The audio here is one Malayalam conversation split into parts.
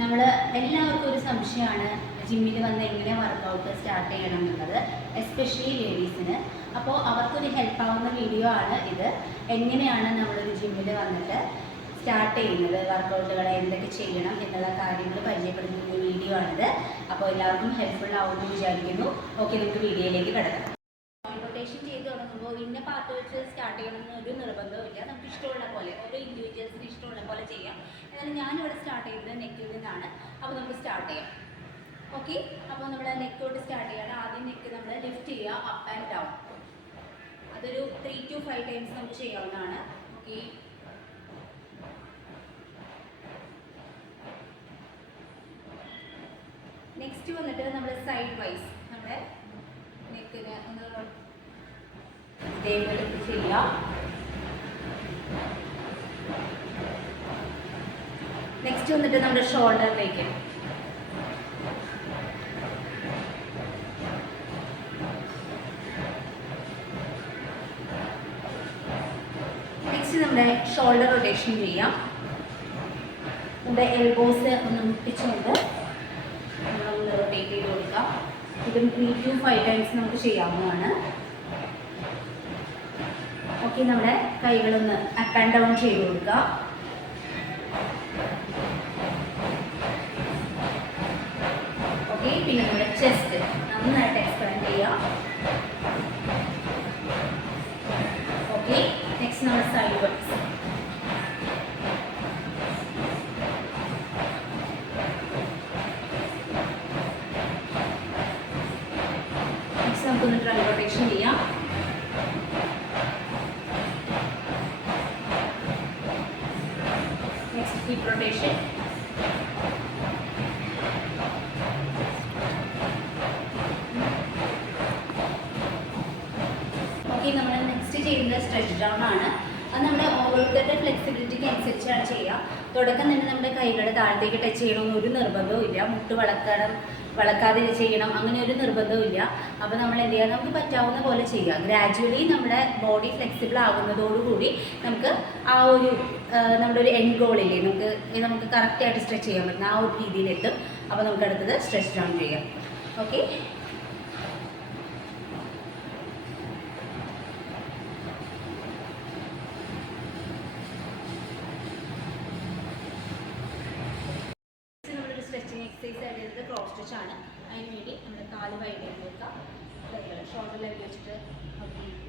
നമ്മൾ എല്ലാവർക്കും ഒരു സംശയമാണ് ജിമ്മിൽ വന്ന് എങ്ങനെ വർക്കൗട്ട് സ്റ്റാർട്ട് ചെയ്യണം എന്നുള്ളത് എസ്പെഷ്യലി ലേഡീസിന് അപ്പോൾ അവർക്കൊരു ഹെൽപ്പ് ആവുന്ന വീഡിയോ ആണ് ഇത്. എങ്ങനെയാണ് നമ്മളൊരു ജിമ്മിൽ വന്നിട്ട് സ്റ്റാർട്ട് ചെയ്യുന്നത് വർക്കൗട്ടുകൾ എന്തൊക്കെ ചെയ്യണം എന്നുള്ള കാര്യങ്ങൾ പരിചയപ്പെടുന്ന ഒരു വീഡിയോ ആണിത്. അപ്പോൾ എല്ലാവർക്കും ഹെൽപ്ഫുൾ ആവുമെന്ന് വിചാരിക്കുന്നു. ഓക്കെ നമുക്ക് വീഡിയോയിലേക്ക് കിടക്കാം. റൊട്ടേഷൻ ചെയ്ത് തുടങ്ങുമ്പോൾ ഇന്ന പാർട്ട് വെച്ച് സ്റ്റാർട്ട് ചെയ്യണമെന്ന് ഒരു നിർബന്ധവുമില്ല. നമുക്ക് ഇഷ്ടമുള്ള പോലെ ഓരോ ഇൻഡിവിജ്വൽസിന് ഇഷ്ടമുള്ള പോലെ ചെയ്യാം. എന്നാലും ഞാനിവിടെ സ്റ്റാർട്ട് ചെയ്യുന്നത് നെക്കിൽ നിന്നാണ്. അപ്പോൾ നമുക്ക് സ്റ്റാർട്ട് ചെയ്യാം. ഓക്കെ അപ്പോൾ നമ്മൾ നെക്കോട്ട് സ്റ്റാർട്ട് ചെയ്യണം ആദ്യം നെക്ക് നമ്മൾ ലിഫ്റ്റ് ചെയ്യുക അപ്പ് ആൻഡ് ഡൗൺ അതൊരു ത്രീ ടു ഫൈവ് ടൈംസ് നമുക്ക് ചെയ്യാവുന്നതാണ്. ഓക്കെ നെക്സ്റ്റ് വന്നിട്ട് നമ്മൾ സൈഡ് വൈസ് നമ്മുടെ നെക്കിന് ഒന്ന് ഇതേപോലെ നെക്സ്റ്റ് വന്നിട്ട് നമ്മുടെ ഷോൾഡറിലേക്ക് നെക്സ്റ്റ് നമ്മുടെ ഷോൾഡർ റൊട്ടേഷൻ ചെയ്യാം. നമ്മുടെ എൽബോസ് ഒന്ന് മുട്ടിച്ചുകൊണ്ട് നമ്മളൊന്ന് റൊട്ടേറ്റ് ചെയ്ത് കൊടുക്കാം. ഇതും ത്രീ ടു ഫൈവ് ടൈംസ് നമുക്ക് ചെയ്യാവുന്നതാണ്. ഓക്കെ നമ്മുടെ കൈകളൊന്ന് അപ്പ് ആൻഡ് ഡൗൺ ചെയ്ത് കൊടുക്കുക. ഓക്കെ പിന്നെ നമ്മുടെ ചെസ്റ്റ് നന്നായിട്ട് എക്സ്പാൻഡ് ചെയ്യുക. ഓക്കെ നെക്സ്റ്റ് നമ്മുടെ സൈഡ് വർക്ക്സ് നെക്സ്റ്റ് നമുക്കൊന്ന് ട്രൈ റൊട്ടേഷൻ ചെയ്യാം നെക്സ്റ്റ് ഹിപ്പ് റൊട്ടേഷൻ ഓക്കെ നമ്മൾ നെക്സ്റ്റ് ചെയ്യുന്നത് സ്ട്രെച്ച് ഡൗൺ ആണ്. അത് നമ്മുടെ ഓരോരുത്തരുടെ ഫ്ലെക്സിബിലിറ്റിക്ക് അനുസരിച്ചാണ് ചെയ്യുക. തുടക്കം തന്നെ നമ്മുടെ കൈകളെ താഴത്തേക്ക് ടച്ച് ചെയ്യണമെന്ന് ഒരു നിർബന്ധവും ഇല്ല. മുട്ട് വളക്കണം വളക്കാതെ ചെയ്യണം അങ്ങനെ ഒരു നിർബന്ധവും ഇല്ല. അപ്പോൾ നമ്മൾ എന്ത് ചെയ്യുക? നമുക്ക് പറ്റാവുന്ന പോലെ ചെയ്യുക. ഗ്രാജുവലി നമ്മുടെ ബോഡി ഫ്ലെക്സിബിൾ ആകുന്നതോടുകൂടി നമുക്ക് ആ ഒരു നമ്മുടെ ഒരു എൻഡ് ഗോളില്ലേ നമുക്ക് നമുക്ക് കറക്റ്റായിട്ട് സ്ട്രെച്ച് ചെയ്യാൻ പറ്റുന്ന ആ ഒരു രീതിയിലെത്തും. അപ്പോൾ നമുക്ക് അടുത്തത് സ്ട്രെച്ച് ഡൗൺ ചെയ്യാം. ഓക്കെ നമ്മളൊരു സ്ട്രെച്ചിങ് എക്സസൈസ് ആയിട്ട് ചെയ്തത് ക്രോസ് സ്റ്റിച്ച് ആണ് അതിന് വേണ്ടി നമ്മുടെ കാൽ വൈകിട്ട് വെക്കാം ഷോൾഡർ ലെവൽ വെച്ചിട്ട് വൺ ടൈംസ്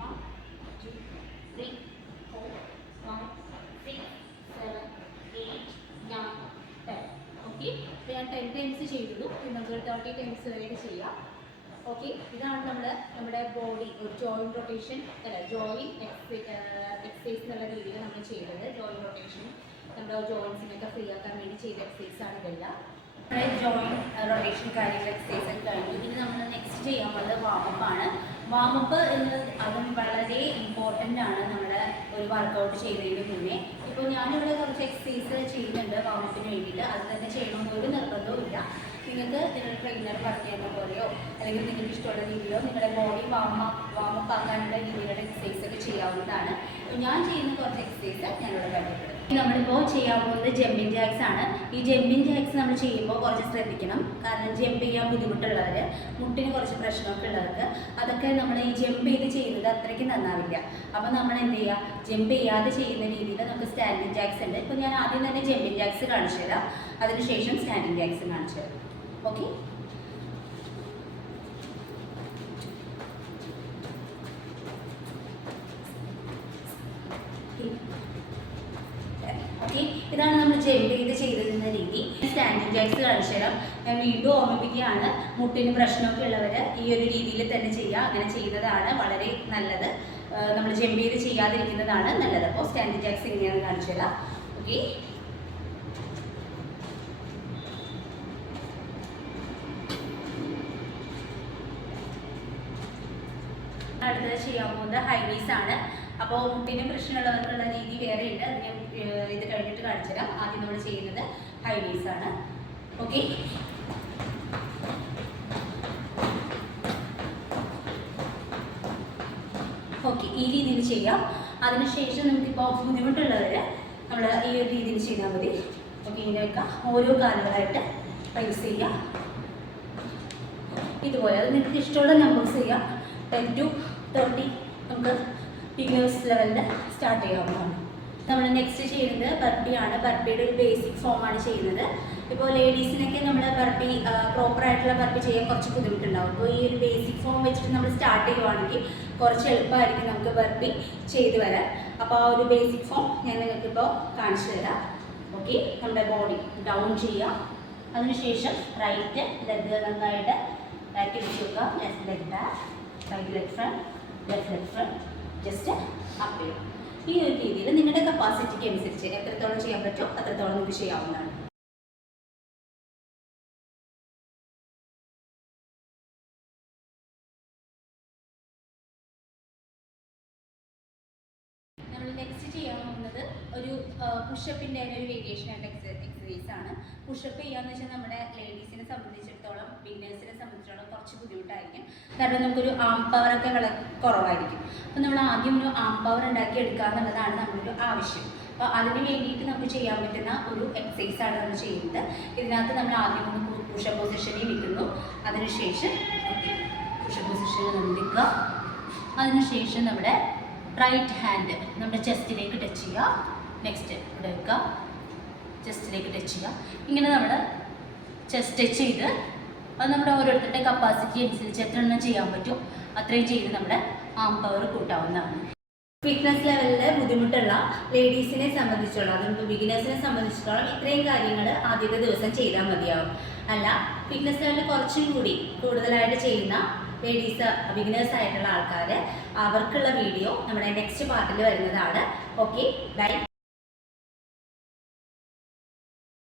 നമുക്ക് തേർട്ടി ടൈംസ് വരെ ചെയ്യാം. ഇതാണ് നമ്മൾ നമ്മുടെ ബോഡി ഒരു ജോയിൻ റൊട്ടേഷൻ അല്ല ജോയിൻ എക്സസൈസ് എന്നുള്ള രീതിയിൽ നമ്മൾ ചെയ്തത്. ജോയിൻ റൊട്ടേഷൻ നമ്മുടെ ജോയിൻസിനൊക്കെ ഫ്രീ ആക്കാൻ വേണ്ടി ചെയ്ത എക്സസൈസ് ആണ് ഇതെല്ലാം. ജോയിൻ റൊട്ടേഷൻ കാര്യങ്ങൾ എക്സസൈസ് ഒക്കെ ഇനി നമ്മൾ നെക്സ്റ്റ് ചെയ്യാൻ പോകുന്നത് വാമപ്പ് ആണ്. വാമപ്പ് എന്നത് അതും വളരെ ഇമ്പോർട്ടന്റ് ആണ് നമ്മൾ ഒരു വർക്കൗട്ട് ചെയ്യുന്നതിന് മുന്നേ. ഇപ്പോൾ ഞാനിവിടെ കുറച്ച് എക്സസൈസ് ചെയ്യുന്നുണ്ട് വാമപ്പിന് വേണ്ടിയിട്ട്. അത് തന്നെ ചെയ്യണമെന്ന് ഒരു നിർബന്ധവും ഇല്ല. നിങ്ങൾക്ക് നിങ്ങളുടെ ട്രെയിനർ പറഞ്ഞു തരുന്ന പോലെയോ അല്ലെങ്കിൽ നിങ്ങൾക്ക് ഇഷ്ടമുള്ള രീതിയിലോ നിങ്ങളുടെ ബോഡി വാമ വാമപ്പ് ആക്കാനുള്ള രീതിയിലുള്ള എക്സസൈസ് ഒക്കെ ചെയ്യാവുന്നതാണ്. ഞാൻ ചെയ്യുന്ന കുറച്ച് എക്സസൈസ് ഞാനിവിടെ പരിചയപ്പെടും നമ്മളിപ്പോൾ ചെയ്യാൻ പോകുന്നത് ജമ്പിങ് ജാക്സ് ആണ്. ഈ ജമ്പിങ് ജാക്സ് നമ്മൾ ചെയ്യുമ്പോൾ കുറച്ച് ശ്രദ്ധിക്കണം. കാരണം ജമ്പ് ചെയ്യാൻ ബുദ്ധിമുട്ടുള്ളവർ മുട്ടിന് കുറച്ച് പ്രശ്നമൊക്കെ ഉള്ളവർക്ക് അതൊക്കെ നമ്മൾ ഈ ജമ്പ് ചെയ്ത് ചെയ്യുന്നത് അത്രയ്ക്ക് നന്നാവില്ല. അപ്പോൾ നമ്മൾ എന്ത് ചെയ്യുക ജമ്പ് ചെയ്യാതെ ചെയ്യുന്ന രീതിയിൽ നമുക്ക് സ്റ്റാൻഡിങ് ജാക്സ് ഉണ്ട്. ഇപ്പോൾ ഞാൻ ആദ്യം തന്നെ ജമ്പിങ് ജാക്സ് കാണിച്ചു തരാം അതിനുശേഷം സ്റ്റാൻഡിങ് ജാക്സ് കാണിച്ചു തരാം ഓക്കെ ഓക്കെ ഇതാണ് നമ്മൾ ജെല്ല് ചെയ്ത് ചെയ്തിരുന്ന രീതി. സ്റ്റാൻഡിങ് ജാക്സ് കാണിച്ചു തരാം ഞാൻ വീണ്ടും ഓർമ്മിപ്പിക്കുകയാണ് മുട്ടിന് പ്രശ്നമൊക്കെ ഉള്ളവർ ഈ ഒരു രീതിയിൽ തന്നെ ചെയ്യുക. അങ്ങനെ ചെയ്യുന്നതാണ് വളരെ നല്ലത്. നമ്മൾ ജെമ്പ് ചെയ്ത് ചെയ്യാതിരിക്കുന്നതാണ് നല്ലത്. അപ്പോൾ സ്റ്റാൻഡിങ് ജാക്സ് ഇങ്ങനെയാണ് കാണിച്ചു തരാം ഓക്കെ. അടുത്തത് ചെയ്യാൻ പോകുന്നത് ഹൈവേസ് ആണ്. അപ്പോൾ പിന്നെ പ്രശ്നമുള്ളവർക്കുള്ള രീതി വേറെ ഉണ്ട്. അത് ഞാൻ ഇത് കഴിഞ്ഞിട്ട് കാണിച്ചു തരാം ആദ്യം നമ്മൾ ചെയ്യുന്നത് ഹൈവേസ് ആണ്. ഓക്കെ? ഓക്കെ ഈ രീതിയിൽ ചെയ്യാം. അതിനുശേഷം നമുക്കിപ്പോൾ ബുദ്ധിമുട്ടുള്ളവർ നമ്മൾ ഈ ഒരു രീതിയിൽ ചെയ്താൽ മതി. ഓക്കെ ഇതിനൊക്കെ ഓരോ കാലങ്ങളായിട്ട് പ്രൈസ് ചെയ്യാം. ഇതുപോലെ. അത് നിങ്ങൾക്ക് ഇഷ്ടമുള്ള നമ്പേഴ്സ് ചെയ്യാം. ടെൻ ടു തേർട്ടി നമുക്ക് ബിഗിനേഴ്സ് ലെവലിൽ സ്റ്റാർട്ട് ചെയ്യാവുന്നതാണ് നമ്മൾ നെക്സ്റ്റ് ചെയ്യുന്നത് ബർപ്പിയാണ് ബർപ്പിയുടെ ഒരു ബേസിക് ഫോമാണ് ചെയ്യുന്നത്. ഇപ്പോൾ ലേഡീസിനൊക്കെ നമ്മൾ ബർപ്പി പ്രോപ്പർ ആയിട്ടുള്ള ബർപ്പി ചെയ്യാൻ കുറച്ച് ബുദ്ധിമുട്ടുണ്ടാവും. അപ്പോൾ ഈ ഒരു ബേസിക് ഫോം വെച്ചിട്ട് നമ്മൾ സ്റ്റാർട്ട് ചെയ്യുവാണെങ്കിൽ കുറച്ച് എളുപ്പമായിരിക്കും നമുക്ക് ബർപ്പി ചെയ്തു വരാൻ. അപ്പോൾ ആ ഒരു ബേസിക് ഫോം ഞാൻ നിങ്ങൾക്കിപ്പോൾ കാണിച്ചു തരാം. ഓക്കെ നമ്മുടെ ബോഡി ഡൗൺ ചെയ്യുക. അതിനുശേഷം റൈറ്റ് ലെഗ് നന്നായിട്ട് ബാക്ക് ഇടിച്ച് വെക്കുക. Leg back right leg front left leg front just up ഈ ഒരു രീതിയിൽ നിങ്ങളുടെ കപ്പാസിറ്റിക്ക് അനുസരിച്ച് എത്രത്തോളം ചെയ്യാൻ പറ്റുമോ അത്രത്തോളം നിങ്ങൾക്ക് ചെയ്യാവുന്നതാണ്. നെക്സ്റ്റ് ഒരു പുഷപ്പിന്റെ ഒരു വേരിയേഷൻ ആയിട്ട് എക്സസൈസ് ആണ്. പുഷപ്പ് ചെയ്യാന്ന് വെച്ചാൽ നമ്മുടെ ലേഡീസിനെ സംബന്ധിച്ചിടത്തോളം ബിഗിനേഴ്സിനെ സംബന്ധിച്ചിടത്തോളം കുറച്ച് ബുദ്ധിമുട്ടായിരിക്കും. കാരണം നമുക്കൊരു ആം പവർ ഒക്കെ വളരെ കുറവായിരിക്കും. അപ്പം നമ്മൾ ആദ്യം ഒരു ആം പവർ ഉണ്ടാക്കി എടുക്കുക എന്നുള്ളതാണ് നമ്മുടെ ഒരു ആവശ്യം. അപ്പോൾ അതിന് വേണ്ടിയിട്ട് നമുക്ക് ചെയ്യാൻ പറ്റുന്ന ഒരു എക്സസൈസ് ആണ് നമ്മൾ ചെയ്യുന്നത്. ഇതിനകത്ത് നമ്മൾ ആദ്യം ഒന്ന് പുഷ പൊസിഷനിൽ നിൽക്കുന്നു അതിനുശേഷം പുഷ പൊസിഷനിൽ നമ്മൾ നിൽക്കുക അതിനുശേഷം നമ്മുടെ റൈറ്റ് ഹാൻഡ് നമ്മുടെ ചെസ്റ്റിലേക്ക് ടച്ച് ചെയ്യുക. നെക്സ്റ്റ് ഇവിടെ വെക്കുക. ചെസ്റ്റിലേക്ക് ടച്ച് ചെയ്യുക. ഇങ്ങനെ നമ്മൾ ചെസ്റ്റ് ടച്ച് ചെയ്ത് അത് നമ്മുടെ ഓരോരുത്തരുടെ കപ്പാസിറ്റി അനുസരിച്ച് എത്ര എണ്ണം ചെയ്യാൻ പറ്റും അത്രയും ചെയ്ത് നമ്മുടെ ആം പവർ കൂട്ടാവുന്നതാണ്. ഫിറ്റ്നസ് ലെവലിൽ ബുദ്ധിമുട്ടുള്ള ലേഡീസിനെ സംബന്ധിച്ചോളം അതുകൊണ്ട് ബിഗിനേഴ്സിനെ സംബന്ധിച്ചിടത്തോളം ഇത്രയും കാര്യങ്ങൾ ആദ്യത്തെ ദിവസം ചെയ്താൽ മതിയാവും. അല്ല ഫിറ്റ്നസ് ലെവലിൽ കുറച്ചും കൂടി കൂടുതലായിട്ട് ചെയ്യുന്ന ലേഡീസ് ബിഗിനേഴ്സ് ആയിട്ടുള്ള ആൾക്കാർ അവർക്കുള്ള വീഡിയോ നമ്മുടെ നെക്സ്റ്റ് പാർട്ടിൽ വരുന്നതാണ്. Okay bye